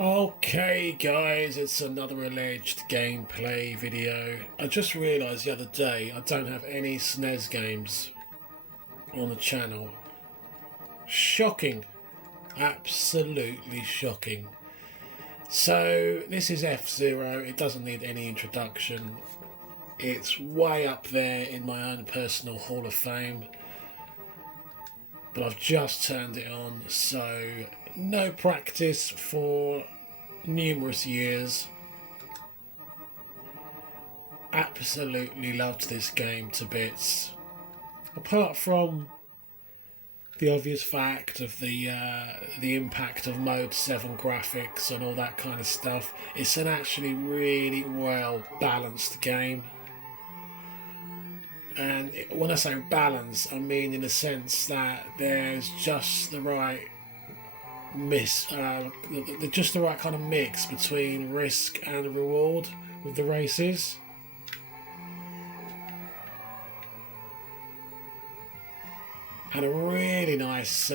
Okay guys, it's another alleged gameplay video. I just realised the other day I don't have any SNES games on the channel. Shocking. Absolutely shocking. So this is F-Zero, it doesn't need any introduction. It's way up there in my own personal Hall of Fame. But I've just turned it on, so no practice for numerous years. Absolutely loved this game to bits. Apart from the obvious fact of the impact of Mode 7 graphics and all that kind of stuff, it's an actually really well balanced game. And when I say balance, I mean in the sense that there's just the right just the right kind of mix between risk and reward with the races. And a really nice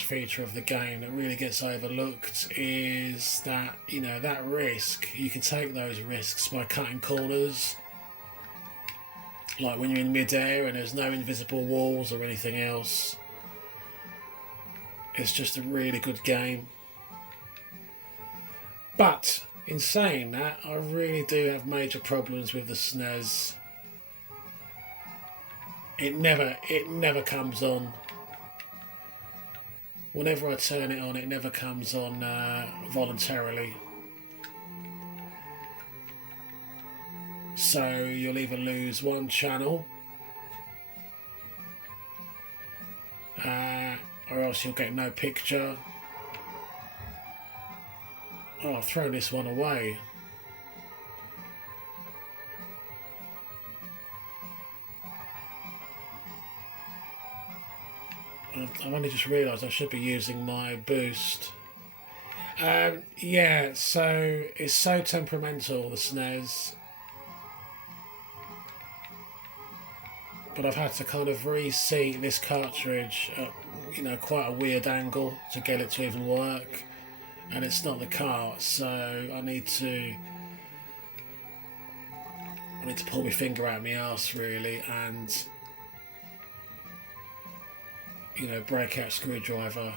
feature of the game that really gets overlooked is that, you know, that risk, you can take those risks by cutting corners. Like when you're in mid-air and there's no invisible walls or anything else. It's just a really good game. But in saying that, I really do have major problems with the SNES. It never comes on. Whenever I turn it on, it never comes on voluntarily. So you'll either lose one channel or else you'll get no picture. Oh, I've thrown this one away. I've only just realised I should be using my boost. Yeah, so it's so temperamental, the SNES. But I've had to kind of reseat this cartridge at, you know, quite a weird angle to get it to even work, and it's not the cart, so I need to pull my finger out my arse really, and, you know, break out screwdriver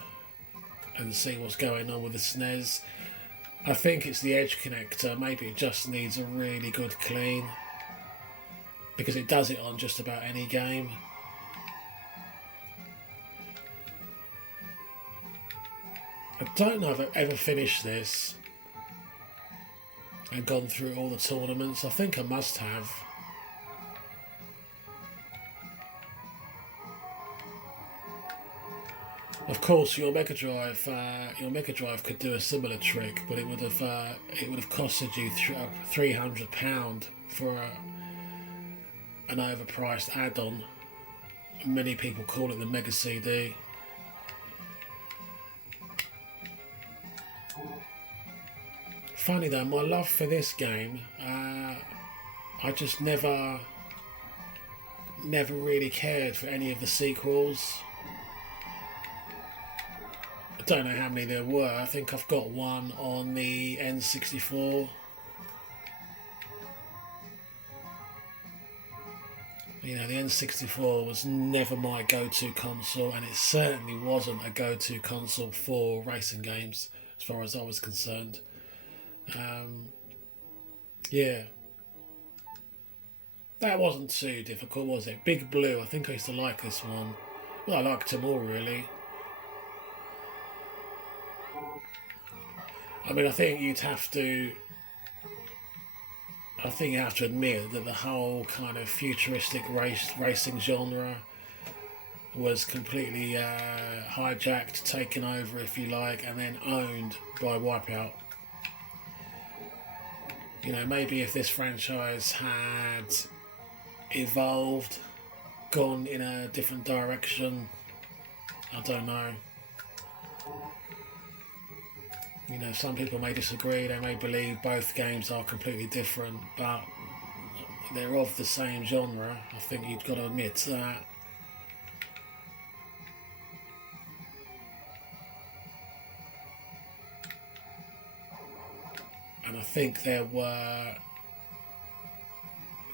and see what's going on with the SNES. I think it's the edge connector. Maybe it just needs a really good clean, because it does it on just about any game. I don't know if I've ever finished this and gone through all the tournaments. I think I must have. Of course, your Mega Drive could do a similar trick, but it would have costed you £300 for an overpriced add-on. Many people call it the Mega CD. Funny though, my love for this game, I just never really cared for any of the sequels. I don't know how many there were. I think I've got one on the N64. You know, the N64 was never my go-to console, and it certainly wasn't a go-to console for racing games, as far as I was concerned. Yeah. That wasn't too difficult, was it? Big Blue, I think I used to like this one. Well, I liked them all, really. I mean, I think you have to admit that the whole kind of futuristic racing genre was completely hijacked, taken over, if you like, and then owned by Wipeout. You know, maybe if this franchise had evolved, gone in a different direction, I don't know. You know, some people may disagree, they may believe both games are completely different, but they're of the same genre. I think you've got to admit that. think there were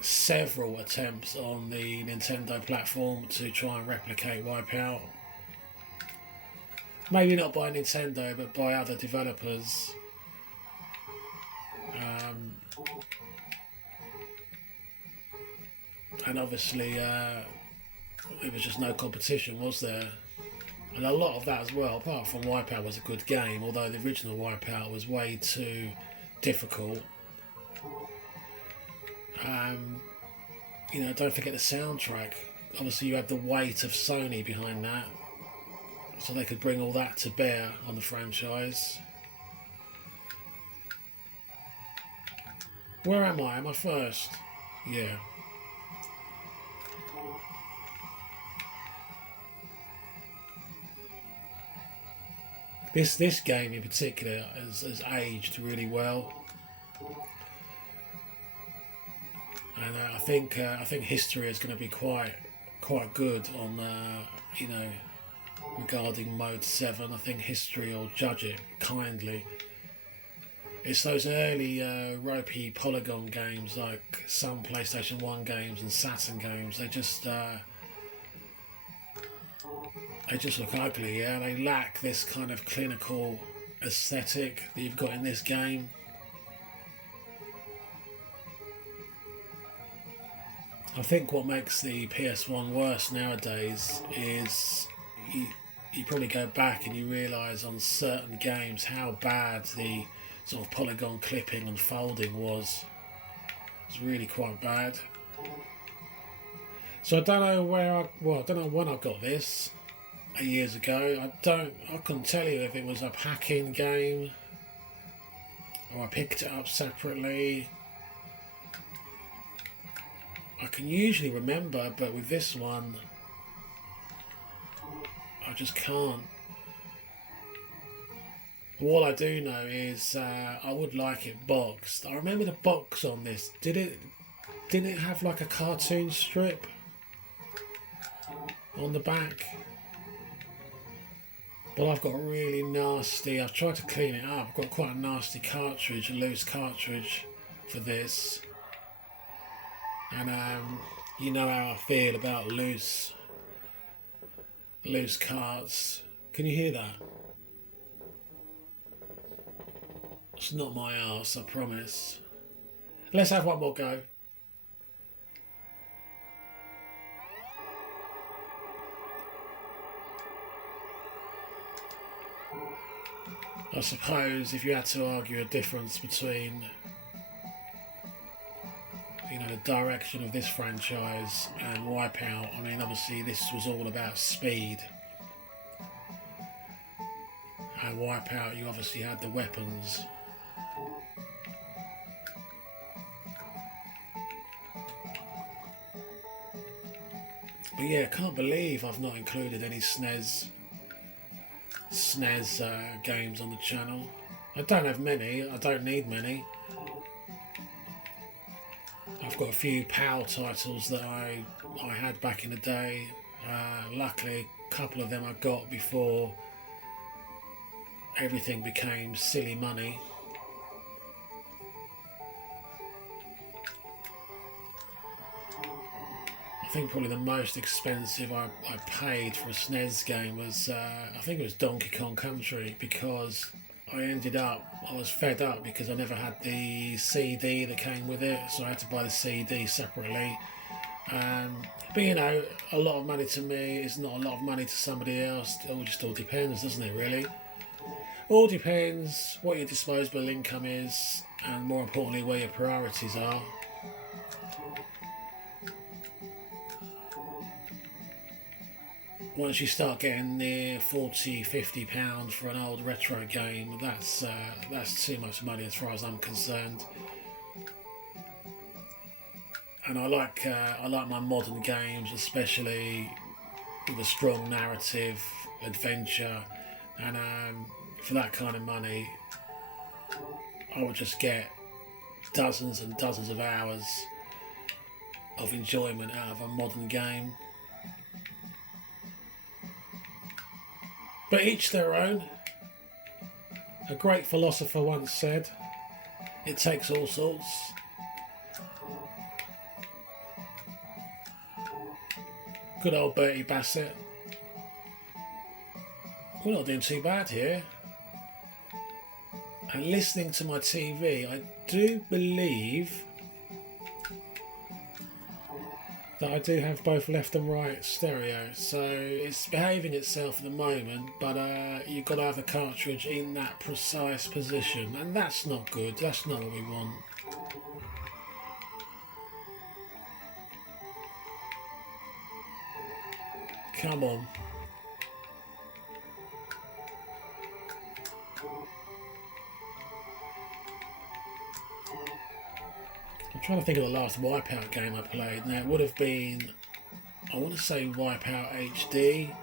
several attempts on the Nintendo platform to try and replicate Wipeout. Maybe not by Nintendo, but by other developers. And obviously, there was just no competition, was there? And a lot of that as well, apart from Wipeout was a good game, although the original Wipeout was way too difficult. You know, don't forget the soundtrack. Obviously you had the weight of Sony behind that, so they could bring all that to bear on the franchise. Where am I? Am I first? Yeah. This game in particular has aged really well, and I think history is going to be quite good on you know, regarding Mode 7. I think history will judge it kindly. It's those early ropey polygon games like some PlayStation 1 games and Saturn games. They just look ugly, yeah? They lack this kind of clinical aesthetic that you've got in this game. I think what makes the PS1 worse nowadays is you probably go back and you realise on certain games how bad the sort of polygon clipping and folding was. It's really quite bad. So I don't know I don't know when I got this. Years ago. I couldn't tell you if it was a pack-in game or I picked it up separately. I can usually remember, but with this one I just can't. All I do know is I would like it boxed. I remember the box on this. Didn't it have like a cartoon strip on the back? Well, I've got really nasty, I've tried to clean it up, I've got quite a nasty cartridge, a loose cartridge for this. And you know how I feel about loose carts. Can you hear that? It's not my arse, I promise. Let's have one more go. I suppose if you had to argue a difference between, you know, the direction of this franchise and Wipeout, I mean, obviously this was all about speed. And Wipeout, you obviously had the weapons. But yeah, I can't believe I've not included any SNES games on the channel. I don't have many, I don't need many. I've got a few PAL titles that I had back in the day. Luckily, a couple of them I got before everything became silly money. I think probably the most expensive I paid for a SNES game was, I think it was Donkey Kong Country, because I was fed up because I never had the CD that came with it, so I had to buy the CD separately. But you know, a lot of money to me is not a lot of money to somebody else. It just all depends, doesn't it, really? All depends what your disposable income is, and more importantly, where your priorities are. Once you start getting near £40–50 for an old retro game, that's too much money as far as I'm concerned. And I like my modern games, especially with a strong narrative, adventure, and for that kind of money, I would just get dozens and dozens of hours of enjoyment out of a modern game. But each their own. A great philosopher once said, It takes all sorts. Good old Bertie Bassett. We're not doing too bad here. And listening to my TV, I do believe that I do have both left and right stereo, so it's behaving itself at the moment, but you've got to have the cartridge in that precise position, and that's not good. That's not what we want. Come on. I'm trying to think of the last Wipeout game I played. Now, it would have been, I want to say Wipeout HD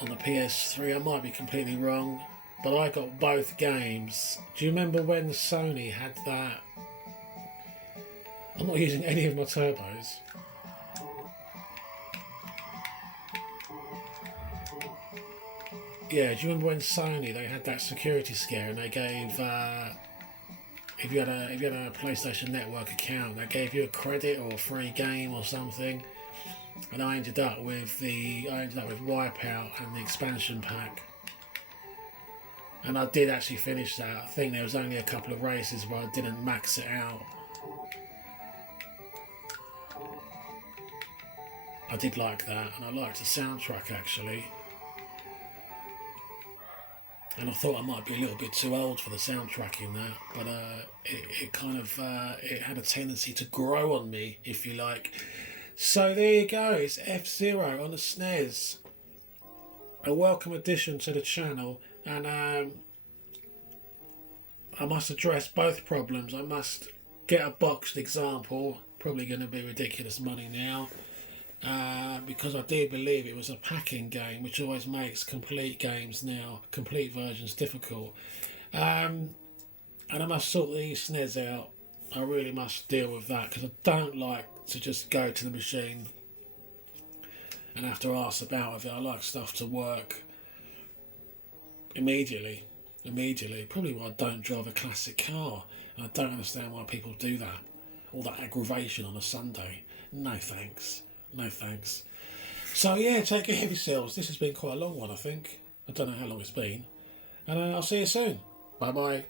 on the PS3. I might be completely wrong, but I got both games. Do you remember when Sony had that? I'm not using any of my turbos. Yeah, do you remember when Sony, they had that security scare and they gave if you had a PlayStation Network account, they gave you a credit or a free game or something, and I ended up with Wipeout and the expansion pack, and I did actually finish that. I think there was only a couple of races where I didn't max it out. I did like that, and I liked the soundtrack actually. And I thought I might be a little bit too old for the soundtrack in that, but it kind of it had a tendency to grow on me, if you like. So there you go. It's F-Zero on the SNES. A welcome addition to the channel, and I must address both problems. I must get a boxed example. Probably going to be ridiculous money now. Because I do believe it was a packing game, which always makes complete games now, complete versions, difficult. And I must sort the SNES out. I really must deal with that, because I don't like to just go to the machine and have to ask about with it. I like stuff to work immediately. Probably why I don't drive a classic car, and I don't understand why people do that. All that aggravation on a Sunday. No thanks. No thanks. So yeah, take care of yourselves. This has been quite a long one, I think. I don't know how long it's been. And I'll see you soon. Bye bye.